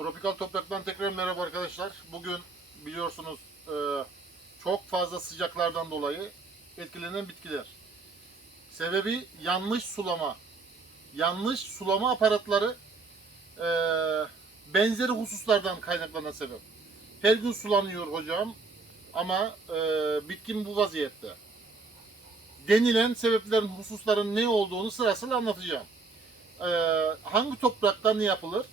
Tropikal Toprak'tan tekrar merhaba arkadaşlar. Bugün biliyorsunuz e, çok fazla sıcaklardan dolayı etkilenen bitkiler. Sebebi yanlış sulama. Yanlış sulama aparatları e, benzeri hususlardan kaynaklanan sebep. Her gün sulanıyor hocam ama e, bitkin bu vaziyette. Denilen sebeplerin, hususların ne olduğunu sırasıyla anlatacağım. E, hangi toprakta ne yapılır?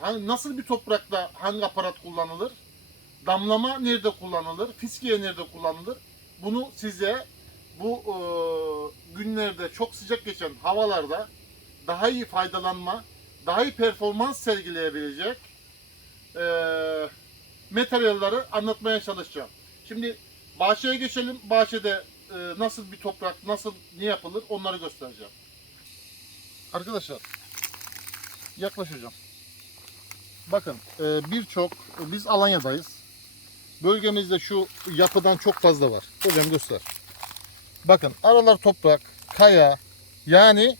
Hangi- nasıl bir toprakta hangi aparat kullanılır? Damlama nerede kullanılır? Fiskiye nerede kullanılır? Bunu size bu e, günlerde çok sıcak geçen havalarda daha iyi faydalanma, daha iyi performans sergileyebilecek e, materyalleri anlatmaya çalışacağım. Şimdi bahçeye geçelim. Bahçede e, nasıl bir toprak, nasıl ne yapılır onları göstereceğim. Arkadaşlar yaklaşacağım. Bakın e, birçok biz Alanya'dayız. Bölgemizde şu yapıdan çok fazla var. Hocam göster. Bakın aralar toprak, kaya yani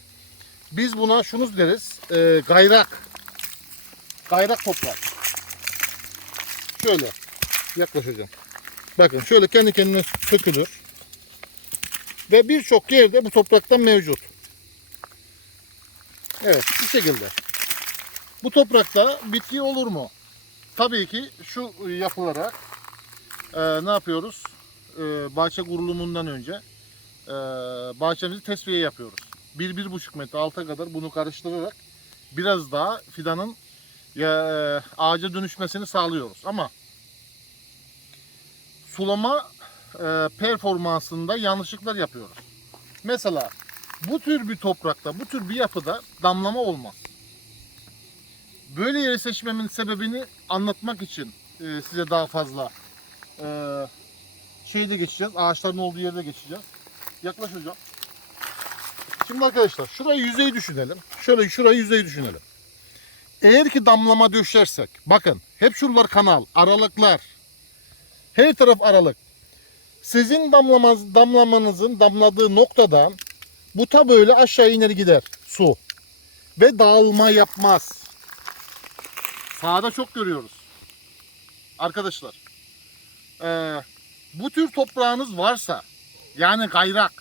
biz buna şunu deriz e, gayrak. Gayrak toprak. Şöyle yaklaşacağım. Bakın şöyle kendi kendine sökülür. Ve birçok yerde bu topraktan mevcut. Evet şu şekilde. Bu toprakta bitki olur mu? Tabii ki şu yapılarak e, ne yapıyoruz? E, bahçe kurulumundan önce e, bahçemizi tesviye yapıyoruz. 1-1,5 metre alta kadar bunu karıştırarak biraz daha fidanın ya, e, ağaca dönüşmesini sağlıyoruz. Ama sulama e, performansında yanlışlıklar yapıyoruz. Mesela bu tür bir toprakta, bu tür bir yapıda damlama olmaz. Böyle yeri seçmemin sebebini anlatmak için e, size daha fazla e, şeyde geçeceğiz. Ağaçların olduğu yerde geçeceğiz. Yaklaş hocam. Şimdi arkadaşlar şurayı yüzey düşünelim. Şöyle şurayı yüzey düşünelim. Eğer ki damlama döşersek bakın hep şuralar kanal, aralıklar. Her taraf aralık. Sizin damlamaz, damlamanızın damladığı noktadan bu ta böyle aşağı iner gider su. Ve dağılma yapmaz. Sahada çok görüyoruz. Arkadaşlar. eee, bu tür toprağınız varsa yani gayrak.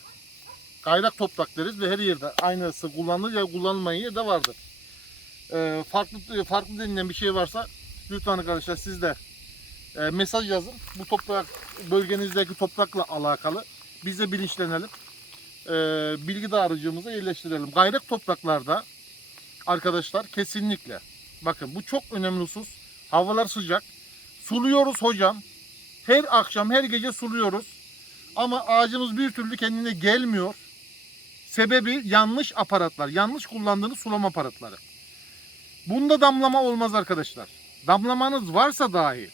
Gayrak toprak deriz ve her yerde aynısı kullanılır ya kullanılmayan yerde vardır. Eee, farklı farklı denilen bir şey varsa lütfen arkadaşlar siz de eee, mesaj yazın. Bu toprak bölgenizdeki toprakla alakalı. Biz de bilinçlenelim. Eee, bilgi dağarcığımıza yerleştirelim. Gayrak topraklarda arkadaşlar kesinlikle Bakın bu çok önemli husus. Havalar sıcak. Suluyoruz hocam. Her akşam her gece suluyoruz. Ama ağacımız bir türlü kendine gelmiyor. Sebebi yanlış aparatlar. Yanlış kullandığınız sulama aparatları. Bunda damlama olmaz arkadaşlar. Damlamanız varsa dahi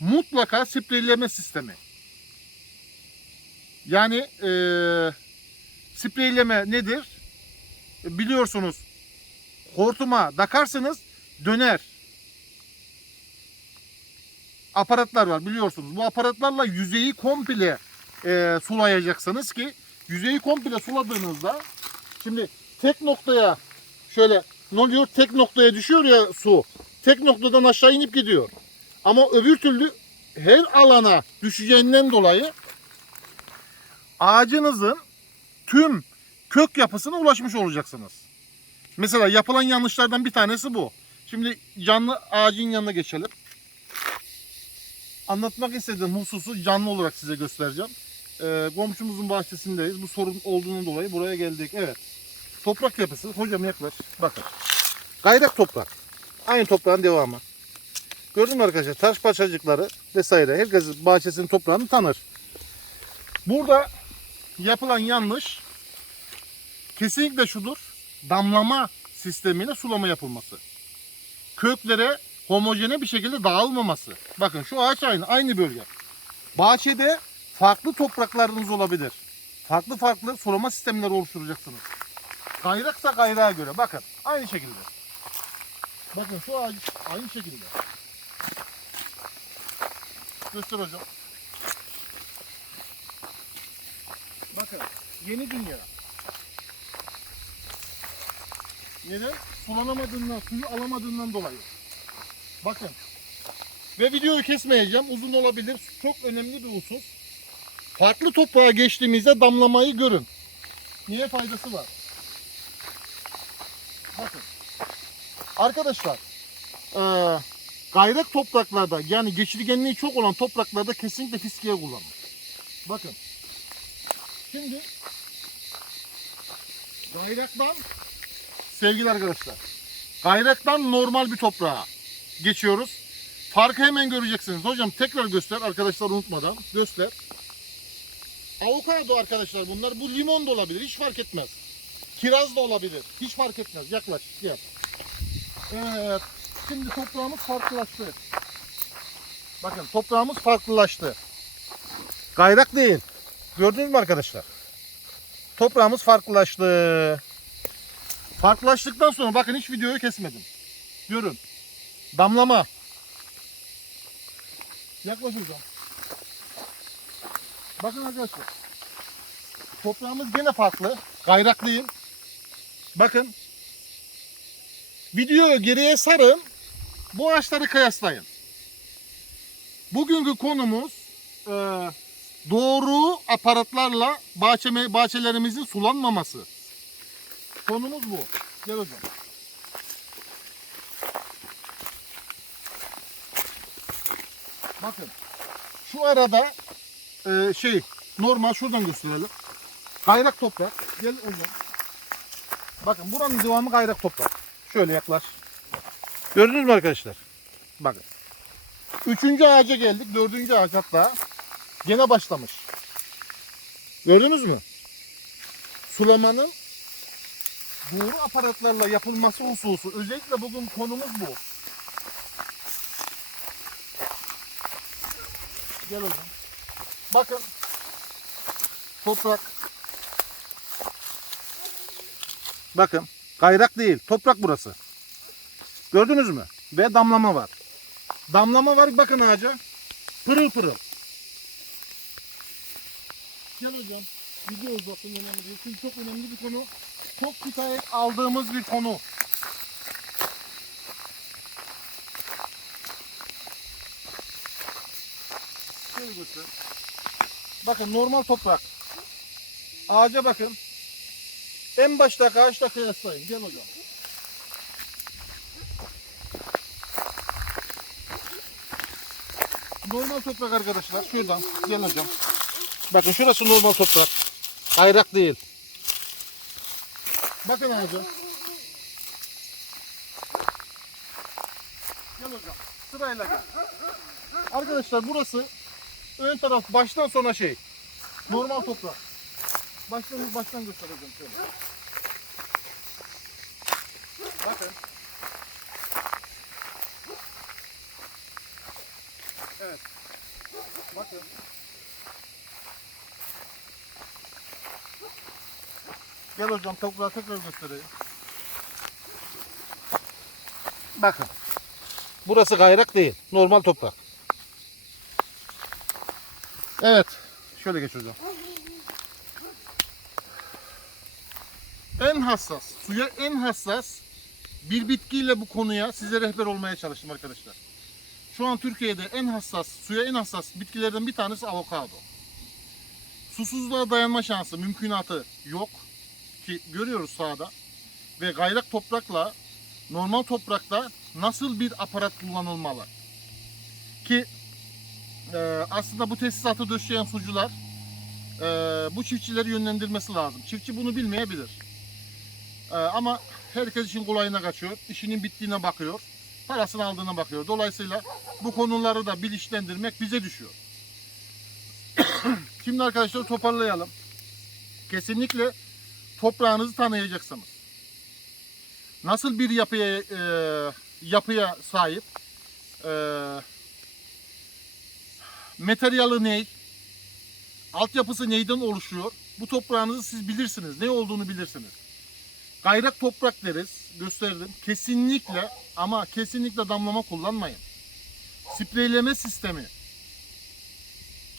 mutlaka spreyleme sistemi. Yani eee spreyleme nedir? Biliyorsunuz hortuma takarsınız döner. Aparatlar var biliyorsunuz. Bu aparatlarla yüzeyi komple e, sulayacaksınız ki yüzeyi komple suladığınızda şimdi tek noktaya şöyle ne oluyor? Tek noktaya düşüyor ya su. Tek noktadan aşağı inip gidiyor. Ama öbür türlü her alana düşeceğinden dolayı ağacınızın tüm kök yapısına ulaşmış olacaksınız. Mesela yapılan yanlışlardan bir tanesi bu. Şimdi canlı ağacın yanına geçelim. Anlatmak istediğim hususu canlı olarak size göstereceğim. Ee, komşumuzun bahçesindeyiz. Bu sorun olduğundan dolayı buraya geldik. Evet. Toprak yapısı. Hocam yaklaş. Bakın. Gayrak toprak. Aynı toprağın devamı. Gördün mü arkadaşlar? Taş parçacıkları vesaire. Herkes bahçesinin toprağını tanır. Burada yapılan yanlış kesinlikle şudur damlama sistemiyle sulama yapılması. Köklere homojene bir şekilde dağılmaması. Bakın şu ağaç aynı, aynı bölge. Bahçede farklı topraklarınız olabilir. Farklı farklı sulama sistemleri oluşturacaksınız. Gayraksa gayrağa göre. Bakın aynı şekilde. Bakın şu ağaç aynı şekilde. Göster hocam. Bakın yeni dünya. Neden? Sulanamadığından, suyu alamadığından dolayı. Bakın. Ve videoyu kesmeyeceğim. Uzun olabilir. Çok önemli bir husus. Farklı toprağa geçtiğimizde damlamayı görün. Niye faydası var? Bakın. Arkadaşlar eee gayrak topraklarda yani geçirgenliği çok olan topraklarda kesinlikle fiskiye kullanın. Bakın. Şimdi gayraktan sevgili arkadaşlar gayraktan normal bir toprağa geçiyoruz. Farkı hemen göreceksiniz. Hocam tekrar göster arkadaşlar unutmadan. Göster. Avokado arkadaşlar bunlar. Bu limon da olabilir. Hiç fark etmez. Kiraz da olabilir. Hiç fark etmez. Yaklaş. Gel. Evet. Şimdi toprağımız farklılaştı. Bakın toprağımız farklılaştı. Gayrak değil. Gördünüz mü arkadaşlar? Toprağımız farklılaştı. Farklılaştıktan sonra bakın hiç videoyu kesmedim. Görün. Damlama. Yaklaş. Bakın arkadaşlar. Toprağımız gene farklı. Gayrak değil. Bakın. Videoyu geriye sarın. Bu ağaçları kıyaslayın. Bugünkü konumuz e, doğru aparatlarla bahçe, bahçelerimizin sulanmaması. Konumuz bu. Gel hocam. Bakın. Şu arada e, şey normal şuradan gösterelim. Kayrak toprak. Gel hocam. Bakın buranın devamı kayrak toprak. Şöyle yaklaş. Gördünüz mü arkadaşlar? Bakın. Üçüncü ağaca geldik. Dördüncü ağaç hatta. Gene başlamış. Gördünüz mü? Sulamanın doğru aparatlarla yapılması hususu. Özellikle bugün konumuz bu. Gel hocam. Bakın. Toprak. Bakın. Kayrak değil. Toprak burası. Gördünüz mü? Ve damlama var. Damlama var. Bakın ağaca. Pırıl pırıl. Gel hocam. Video uzattım önemli. Çünkü çok önemli bir konu. Çok şikayet aldığımız bir konu. Şöyle göster. Bakın normal toprak. Ağaca bakın. En baştaki ağaçla kıyaslayın. Gel hocam. Normal toprak arkadaşlar. Şuradan. Gel hocam. Bakın şurası normal toprak. Ayrak değil. Bakın ağaca. Gel hocam. Sırayla gel. Arkadaşlar burası ön taraf baştan sona şey. Normal toprak. Baştan baştan göstereceğim şöyle. Bakın. Evet. Bakın. Gel hocam toprağı tekrar göstereyim. Bakın. Burası gayrak değil. Normal toprak. Evet. Şöyle geç hocam. En hassas, suya en hassas bir bitkiyle bu konuya size rehber olmaya çalıştım arkadaşlar. Şu an Türkiye'de en hassas, suya en hassas bitkilerden bir tanesi avokado. Susuzluğa dayanma şansı, mümkünatı yok ki görüyoruz sahada. Ve gayrak toprakla normal toprakta nasıl bir aparat kullanılmalı? Ki e, aslında bu tesisatı döşeyen sucular e, bu çiftçileri yönlendirmesi lazım. Çiftçi bunu bilmeyebilir. E, ama herkes işin kolayına kaçıyor. işinin bittiğine bakıyor. Parasını aldığına bakıyor. Dolayısıyla bu konuları da bilinçlendirmek bize düşüyor. Şimdi arkadaşlar toparlayalım. Kesinlikle toprağınızı tanıyacaksınız. Nasıl bir yapıya e, yapıya sahip? E, materyali ne? Altyapısı neyden oluşuyor? Bu toprağınızı siz bilirsiniz. Ne olduğunu bilirsiniz. Gayrak toprak deriz. Gösterdim. Kesinlikle ama kesinlikle damlama kullanmayın. Spreyleme sistemi.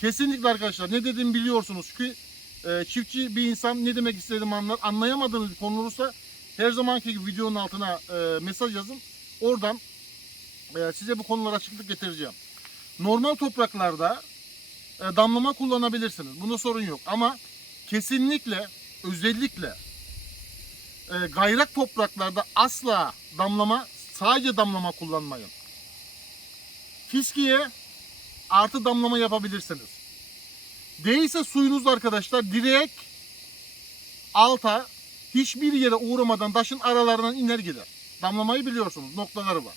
Kesinlikle arkadaşlar ne dediğimi biliyorsunuz ki e, çiftçi bir insan ne demek istediğimi anlar. Anlayamadığınız bir konu olursa her zamanki gibi videonun altına e, mesaj yazın. Oradan e, size bu konulara açıklık getireceğim. Normal topraklarda e, damlama kullanabilirsiniz. Bunda sorun yok. Ama kesinlikle özellikle e, gayrak topraklarda asla damlama sadece damlama kullanmayın. Fiskiye artı damlama yapabilirsiniz. Değilse suyunuz arkadaşlar direkt alta hiçbir yere uğramadan taşın aralarından iner gider. Damlamayı biliyorsunuz noktaları var.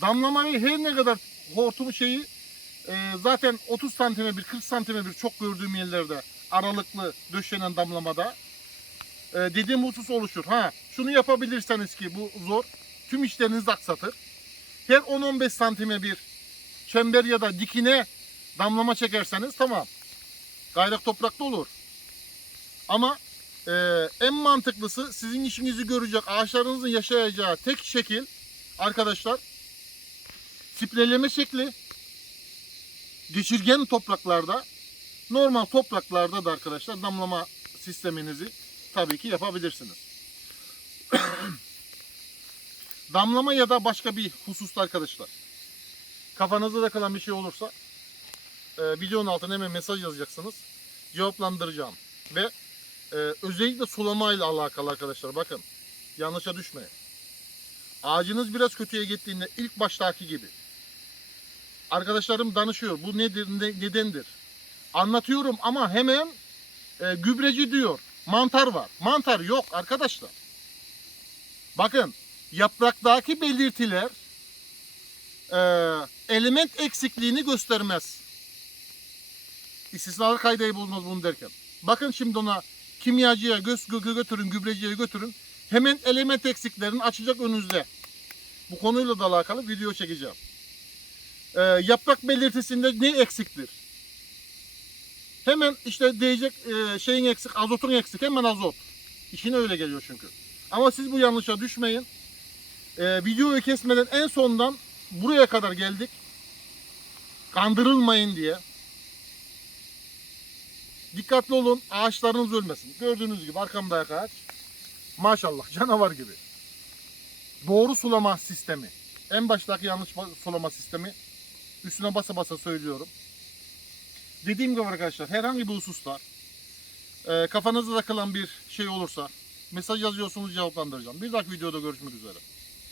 Damlamayı her ne kadar hortumu şeyi e, zaten 30 santime bir 40 santime bir çok gördüğüm yerlerde aralıklı döşenen damlamada e, dediğim husus oluşur. Ha şunu yapabilirseniz ki bu zor tüm işlerinizi aksatır. Her 10-15 santime bir çember ya da dikine damlama çekerseniz tamam. Gayrak toprakta olur. Ama e, en mantıklısı sizin işinizi görecek ağaçlarınızın yaşayacağı tek şekil arkadaşlar spreleme şekli geçirgen topraklarda normal topraklarda da arkadaşlar damlama sisteminizi tabii ki yapabilirsiniz. damlama ya da başka bir hususta arkadaşlar kafanızda da kalan bir şey olursa e, videonun altına hemen mesaj yazacaksınız. Cevaplandıracağım. Ve e, özellikle sulama ile alakalı arkadaşlar bakın yanlışa düşmeyin. Ağacınız biraz kötüye gittiğinde ilk baştaki gibi arkadaşlarım danışıyor. Bu nedir, ne- nedendir? Anlatıyorum ama hemen e, gübreci diyor. Mantar var. Mantar yok arkadaşlar. Bakın yapraktaki belirtiler e, element eksikliğini göstermez. İstisnalar kaydayı bulunmaz bunu derken. Bakın şimdi ona kimyacıya göz, gö- götürün, gübreciye götürün. Hemen element eksiklerini açacak önünüzde. Bu konuyla da alakalı video çekeceğim. Ee, yaprak belirtisinde ne eksiktir? Hemen işte diyecek e, şeyin eksik, azotun eksik. Hemen azot. İşine öyle geliyor çünkü. Ama siz bu yanlışa düşmeyin. Ee, videoyu kesmeden en sondan buraya kadar geldik. Kandırılmayın diye. Dikkatli olun, ağaçlarınız ölmesin. Gördüğünüz gibi arkamda ağaç. Maşallah canavar gibi. Doğru sulama sistemi. En baştaki yanlış sulama sistemi. Üstüne basa basa söylüyorum. Dediğim gibi arkadaşlar herhangi bir hususta e, kafanızda takılan bir şey olursa mesaj yazıyorsunuz cevaplandıracağım. Bir dahaki videoda görüşmek üzere.